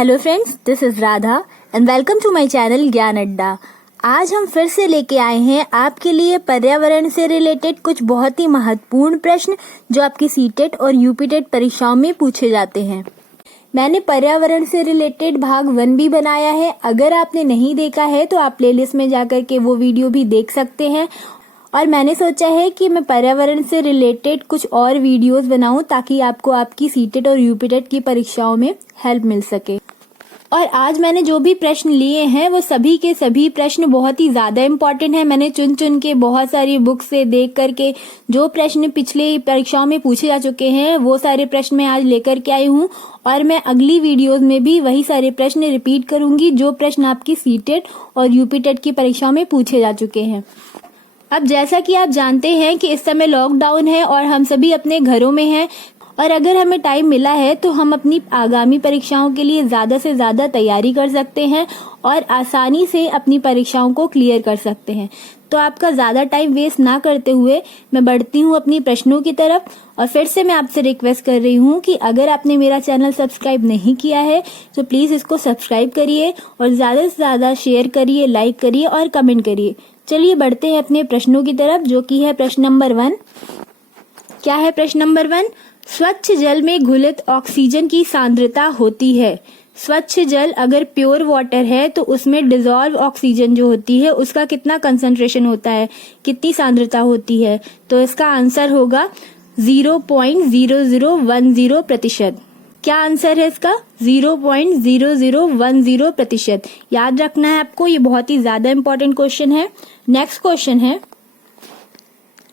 Hello friends, this is Radha and welcome to my channel Gyan Adda. आज हम फिर से लेके आए हैं आपके लिए पर्यावरण से रिलेटेड कुछ बहुत ही महत्वपूर्ण प्रश्न जो आपकी सीटेट और यूपीटेट परीक्षाओं में पूछे जाते हैं। मैंने पर्यावरण से रिलेटेड भाग 1 भी बनाया है। अगर आपने नहीं देखा है तो आप प्लेलिस्ट में जाकर के वो वीडियो भी देख सकते हैं। और मैंने सोचा है कि मैं पर्यावरण से रिलेटेड कुछ और वीडियोस बनाऊं ताकि आपको आपकी सीटेट और यूपीटेट की परीक्षाओं में हेल्प मिल सके। और आज मैंने जो भी प्रश्न लिए हैं वो सभी के सभी प्रश्न बहुत ही ज्यादा इम्पोर्टेंट हैं। मैंने चुन चुन के बहुत सारी बुक से देख करके जो प्रश्न पिछले परीक्षाओं में पूछे जा चुके हैं वो सारे प्रश्न मैं आज लेकर के आई हूँ। और मैं अगली वीडियोस में भी वही सारे प्रश्न रिपीट करूंगी जो प्रश्न आपकी सीटेट और यूपीटेट की परीक्षाओं में पूछे जा चुके हैं। अब जैसा कि आप जानते हैं कि इस समय लॉकडाउन है और हम सभी अपने घरों में हैं, और अगर हमें टाइम मिला है तो हम अपनी आगामी परीक्षाओं के लिए ज्यादा से ज्यादा तैयारी कर सकते हैं और आसानी से अपनी परीक्षाओं को क्लियर कर सकते हैं। तो आपका ज्यादा टाइम वेस्ट ना करते हुए मैं बढ़ती हूँ अपनी प्रश्नों की तरफ। और फिर से मैं आपसे रिक्वेस्ट कर रही हूँ कि अगर आपने मेरा चैनल सब्सक्राइब नहीं किया है तो प्लीज इसको सब्सक्राइब करिए और ज्यादा से ज्यादा शेयर करिए, लाइक करिए और कमेंट करिए। चलिए बढ़ते हैं अपने प्रश्नों की तरफ, जो कि है प्रश्न नंबर 1। क्या है प्रश्न नंबर 1? स्वच्छ जल में घुलित ऑक्सीजन की सांद्रता होती है। स्वच्छ जल अगर प्योर वाटर है तो उसमें डिजॉल्व ऑक्सीजन जो होती है उसका कितना कंसंट्रेशन होता है, कितनी सांद्रता होती है? तो इसका आंसर होगा 0.0010%। क्या आंसर है इसका? 0.0010%। याद रखना है आपको, ये बहुत ही ज्यादा इंपॉर्टेंट क्वेश्चन है। नेक्स्ट क्वेश्चन है,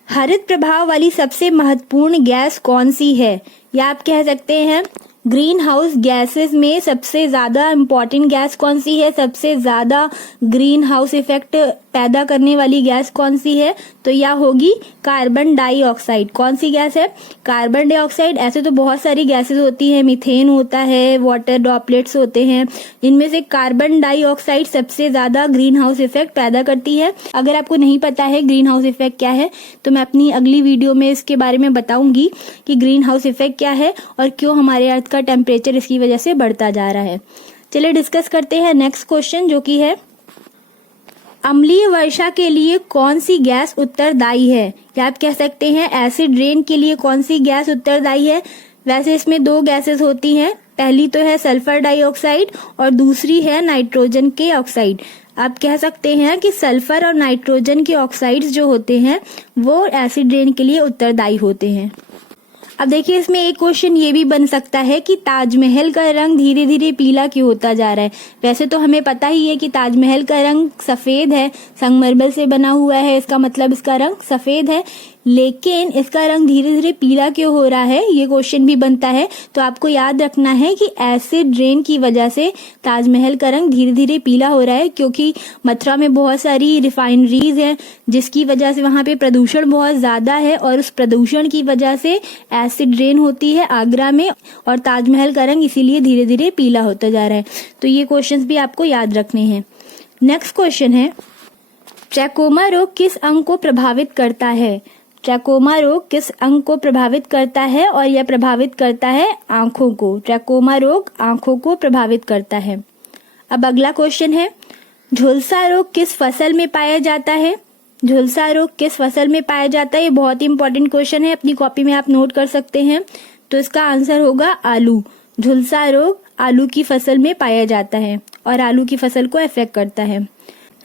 हरित प्रभाव वाली सबसे महत्वपूर्ण गैस कौन सी है? या आप कह सकते हैं ग्रीन हाउस गैसेस में सबसे ज्यादा इम्पोर्टेंट गैस कौन सी है, सबसे ज्यादा ग्रीन हाउस इफेक्ट पैदा करने वाली गैस कौन सी है? तो यह होगी कार्बन डाइऑक्साइड। कौन सी गैस है? Carbon dioxide. ऐसे तो बहुत सारी गैसेस होती है, मीथेन होता है, वाटर ड्रॉपलेट्स होते हैं, इनमें से कार्बन डाइऑक्साइड सबसे ज्यादा ग्रीन हाउस इफेक्ट पैदा करती है। अगर आपको नहीं पता है ग्रीन हाउस इफेक्ट क्या है तो मैं अपनी अगली वीडियो में इसके बारे में बताऊंगी कि ग्रीन हाउस इफेक्ट क्या है और क्यों हमारे अर्थ का टेम्परेचर इसकी वजह से बढ़ता जा रहा है। चलिए डिस्कस करते हैं नेक्स्ट क्वेश्चन, जो कि है अम्लीय वर्षा के लिए कौन सी गैस उत्तरदायी है? या आप कह सकते हैं एसिड रेन के लिए कौन सी गैस उत्तरदायी है? वैसे इसमें 2 गैसेस होती हैं, पहली तो है सल्फर डाइऑक्साइड और दूसरी है नाइट्रोजन के ऑक्साइड। आप कह सकते हैं कि सल्फर और नाइट्रोजन के ऑक्साइड्स जो होते हैं वो एसिड रेन के लिए उत्तरदायी होते हैं। अब देखिए इसमें एक क्वेश्चन ये भी बन सकता है कि ताजमहल का रंग धीरे धीरे पीला क्यों होता जा रहा है? वैसे तो हमें पता ही है कि ताजमहल का रंग सफेद है, संगमरमर से बना हुआ है, इसका मतलब इसका रंग सफेद है, लेकिन इसका रंग धीरे धीरे पीला क्यों हो रहा है, ये क्वेश्चन भी बनता है। तो आपको याद रखना है कि एसिड रेन की वजह से ताजमहल का रंग धीरे धीरे पीला हो रहा है, क्योंकि मथुरा में बहुत सारी रिफाइनरीज हैं जिसकी वजह से वहां पे प्रदूषण बहुत ज्यादा है और उस प्रदूषण की वजह से एसिड रेन होती है आगरा में और ताजमहल का रंग इसीलिए धीरे धीरे पीला होता जा रहा है। तो ये क्वेश्चंस भी आपको याद रखने हैं। नेक्स्ट क्वेश्चन है, ट्रैकोमा रोग किस अंग को प्रभावित करता है? ट्रैकोमा रोग किस अंग को प्रभावित करता है? और यह प्रभावित करता है आंखों को। ट्रैकोमा रोग आंखों को प्रभावित करता है। अब अगला क्वेश्चन है, झुलसा रोग किस फसल में पाया जाता है? झुलसा रोग किस फसल में पाया जाता है? ये बहुत ही इंपॉर्टेंट क्वेश्चन है, अपनी कॉपी में आप नोट कर सकते हैं। तो इसका आंसर होगा आलू। झुलसा रोग आलू की फसल में पाया जाता है और आलू की फसल को अफेक्ट करता है।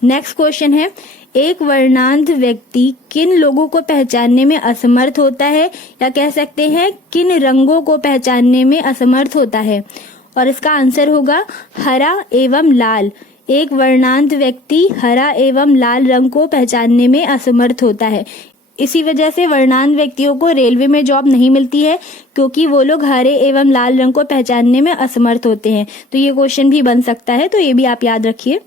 नेक्स्ट क्वेश्चन है, एक वर्णांध व्यक्ति किन लोगों को पहचानने में असमर्थ होता है? या कह सकते हैं किन रंगों को पहचानने में असमर्थ होता है? और इसका आंसर होगा हरा एवं लाल। एक वर्णांध व्यक्ति हरा एवं लाल रंग को पहचानने में असमर्थ होता है। इसी वजह से वर्णांध व्यक्तियों को रेलवे में जॉब नहीं मिलती है, क्योंकि वो लोग हरे एवं लाल रंग को पहचानने में असमर्थ होते हैं। तो ये क्वेश्चन भी बन सकता है, तो ये भी आप याद रखिए।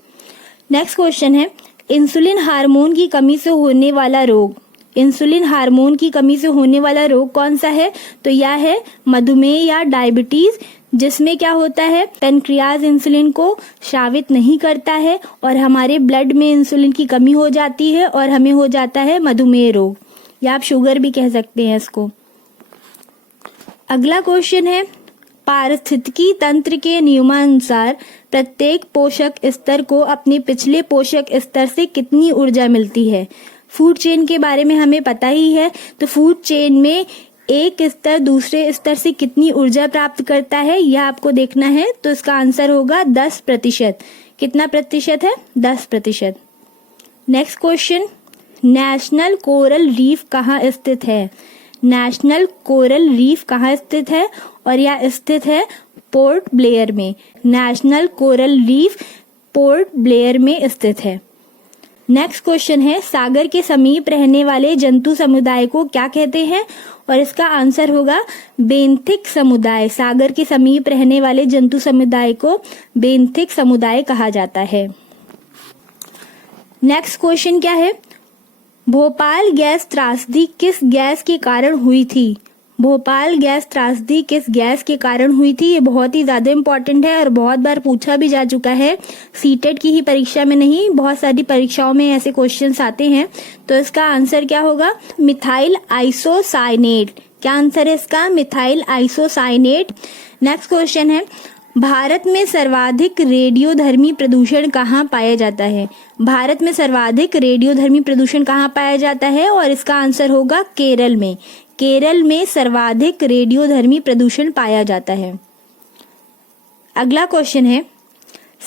नेक्स्ट क्वेश्चन है, इंसुलिन हार्मोन की कमी से होने वाला रोग। इंसुलिन हार्मोन की कमी से होने वाला रोग कौन सा है? तो यह है मधुमेह या डायबिटीज, जिसमें क्या होता है पेनक्रियाज इंसुलिन को स्रावित नहीं करता है और हमारे ब्लड में इंसुलिन की कमी हो जाती है और हमें हो जाता है मधुमेह रोग, या आप शुगर भी कह सकते हैं इसको। अगला क्वेश्चन है, पारिस्थितिकी तंत्र के नियमानुसार प्रत्येक पोषक स्तर को अपने पिछले पोषक स्तर से कितनी ऊर्जा मिलती है। फूड चेन के बारे में हमें पता ही है, तो फूड चेन में एक स्तर दूसरे स्तर से कितनी ऊर्जा प्राप्त करता है यह आपको देखना है। तो इसका आंसर होगा 10%। कितना प्रतिशत है? 10%। Next question, national coral reef कहाँ स्थित है? नेशनल कोरल रीफ कहाँ स्थित है? और यह स्थित है पोर्ट ब्लेयर में। National coral reef port Blair में स्थित है। नेक्स्ट क्वेश्चन है, सागर के समीप रहने वाले जंतु समुदाय को क्या कहते हैं? और इसका आंसर होगा बेंथिक समुदाय। सागर के समीप रहने वाले जंतु समुदाय को बेंथिक समुदाय कहा जाता है। नेक्स्ट क्वेश्चन क्या है? भोपाल गैस त्रासदी किस गैस के कारण हुई थी? भोपाल गैस त्रासदी किस गैस के कारण हुई थी? ये बहुत ही ज्यादा इंपॉर्टेंट है और बहुत बार पूछा भी जा चुका है। सीटेट की ही परीक्षा में नहीं, बहुत सारी परीक्षाओं में ऐसे क्वेश्चंस आते हैं। तो इसका आंसर क्या होगा? Methyl isocyanate. क्या आंसर है इसका? Methyl isocyanate. नेक्स्ट क्वेश्चन है, भारत में सर्वाधिक रेडियोधर्मी प्रदूषण कहाँ पाया जाता है? भारत में सर्वाधिक रेडियोधर्मी प्रदूषण कहाँ पाया जाता है? और इसका आंसर होगा केरल में। केरल में सर्वाधिक रेडियोधर्मी प्रदूषण पाया जाता है। अगला क्वेश्चन है,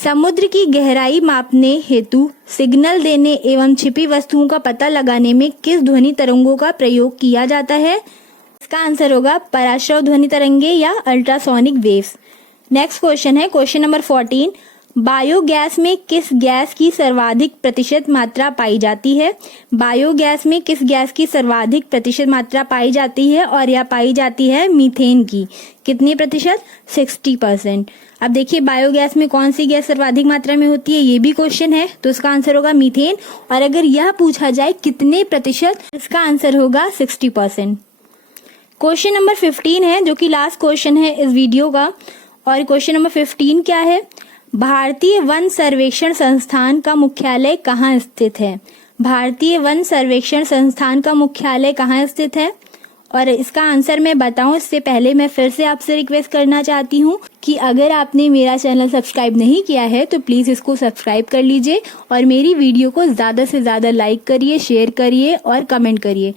समुद्र की गहराई मापने हेतु सिग्नल देने एवं छिपी वस्तुओं का पता लगाने में किस ध्वनि तरंगों का प्रयोग किया जाता है? इसका आंसर होगा पराश्रव ध्वनि तरंगे या अल्ट्रासोनिक वेव्स। नेक्स्ट क्वेश्चन है, क्वेश्चन नंबर 14, बायोगैस में किस गैस की सर्वाधिक प्रतिशत मात्रा पाई जाती है? बायोगैस में किस गैस की सर्वाधिक प्रतिशत मात्रा पाई जाती है? और यह पाई जाती है मीथेन की। कितनी प्रतिशत? 60%। अब देखिए बायोगैस में कौन सी गैस सर्वाधिक मात्रा में होती है, ये भी क्वेश्चन है। तो इसका आंसर होगा मीथेन। और अगर यह पूछा जाए कितने प्रतिशत, इसका आंसर होगा 60%। क्वेश्चन नंबर 15 है, जो कि लास्ट क्वेश्चन है इस वीडियो का। और क्वेश्चन नंबर 15 क्या है? भारतीय वन सर्वेक्षण संस्थान का मुख्यालय कहाँ स्थित है? भारतीय वन सर्वेक्षण संस्थान का मुख्यालय कहाँ स्थित है? और इसका आंसर मैं बताऊं इससे पहले मैं फिर से आपसे रिक्वेस्ट करना चाहती हूँ कि अगर आपने मेरा चैनल सब्सक्राइब नहीं किया है तो प्लीज इसको सब्सक्राइब कर लीजिए और मेरी वीडियो को ज्यादा से ज्यादा लाइक करिए, शेयर करिए और कमेंट करिए।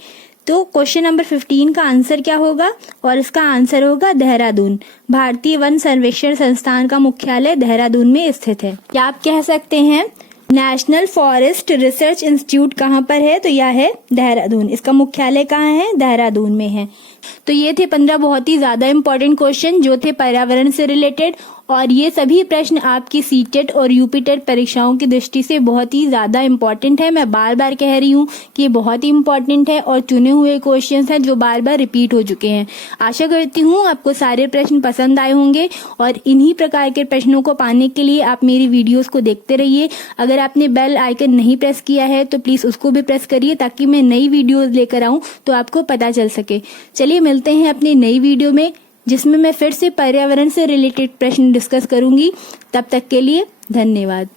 तो क्वेश्चन नंबर 15 का आंसर क्या होगा? और इसका आंसर होगा देहरादून। भारतीय वन सर्वेक्षण संस्थान का मुख्यालय देहरादून में स्थित है। क्या आप कह सकते हैं नेशनल फॉरेस्ट रिसर्च इंस्टीट्यूट कहाँ पर है? तो यह है देहरादून। इसका मुख्यालय कहाँ है? देहरादून में है। तो ये थे 15 बहुत ही ज्यादा इंपॉर्टेंट क्वेश्चन जो थे पर्यावरण से रिलेटेड। और ये सभी प्रश्न आपकी सीटेट और यूपीटेट परीक्षाओं की दृष्टि से बहुत ही ज्यादा इंपॉर्टेंट है। मैं बार बार कह रही हूँ कि ये बहुत ही इंपॉर्टेंट है और चुने हुए क्वेश्चंस हैं जो बार बार रिपीट हो चुके हैं। आशा करती हूँ आपको सारे प्रश्न पसंद आए होंगे और इन्हीं प्रकार के प्रश्नों को पाने के लिए आप मेरी वीडियोस को देखते रहिए। अगर आपने बेल आइकन नहीं प्रेस किया है तो प्लीज उसको भी प्रेस करिए ताकि मैं नई वीडियोज लेकर आऊँ तो आपको पता चल सके। चलिए मिलते हैं अपनी नई वीडियो में जिसमें मैं फिर से पर्यावरण से रिलेटेड प्रश्न डिस्कस करूंगी। तब तक के लिए धन्यवाद।